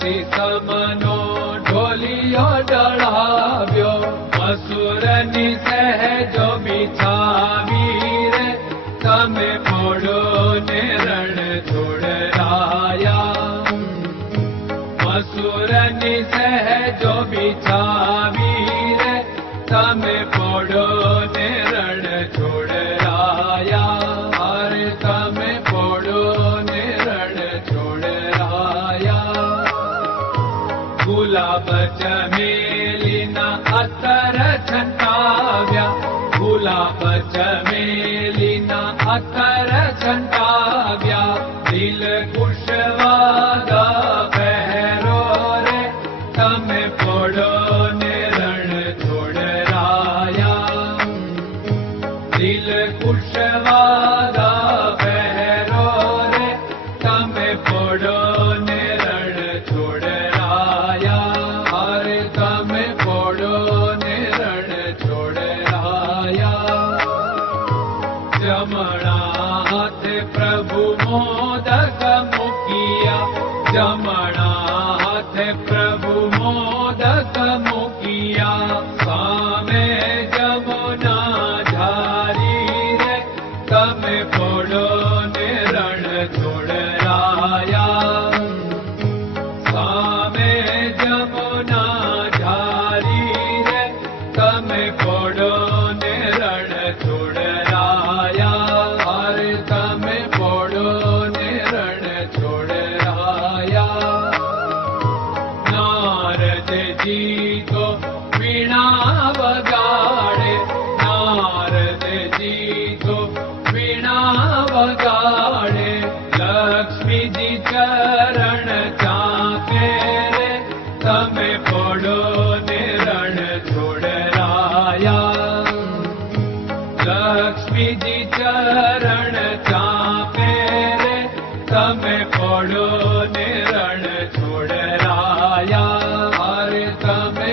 सीतमनो ढोलियो डढ़ाव्यो असुरनि सहजो बिछावी रे तमे पोड़ो ने रण छोड़ाया असुरनि सहजो बिछावी रे तमे पोड़ो ने बचन जमणाथ प्रभु मोदक मुखिया। जमणाथ प्रभु मोदक मुखिया। मुखियामे जमुना झारी रे तमे पोडो छोड़ो निरण छोड़ राया हर मे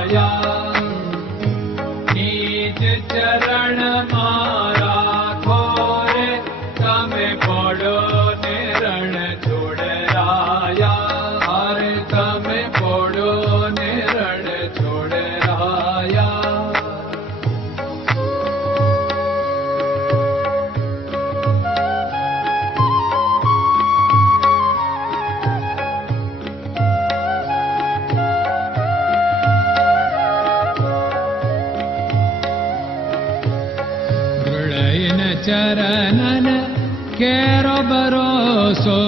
唉呀。चरणन केरो भरोसो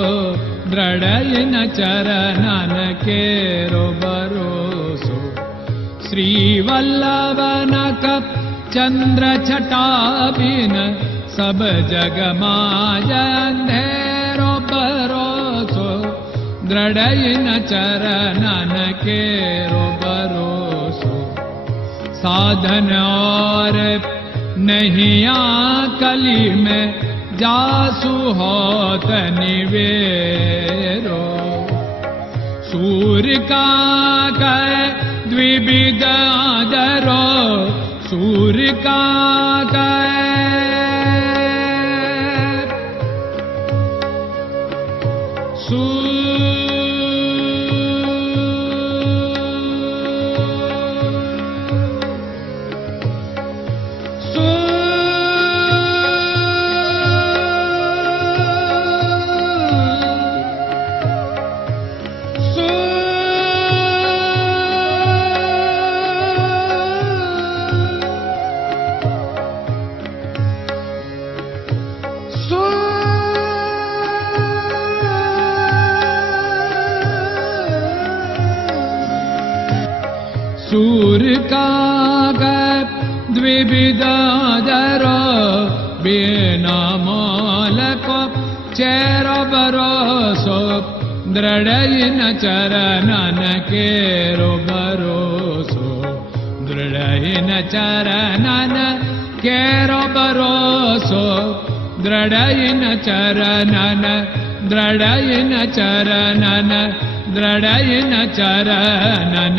दृढयन चरणन केरो भरोसो श्रीवल्लभन कप चन्द्र छटाबिन सब जग माया अंधेरो भरोसो दृढयन चरणन केरो भरोसो साधन और नहीं कली में जासु होत निवेरो। सूर्य का कै द्विविध आदरो। सूर्य का कै सूर्य द्विविदादर बिना मालको चेर बरोसो दृढयिन चरणन केरो भरोसो दृढयिन चरणन केरो भरोसो दृढयिन चरणन दृढयिन चरणन दृढयिन चरणन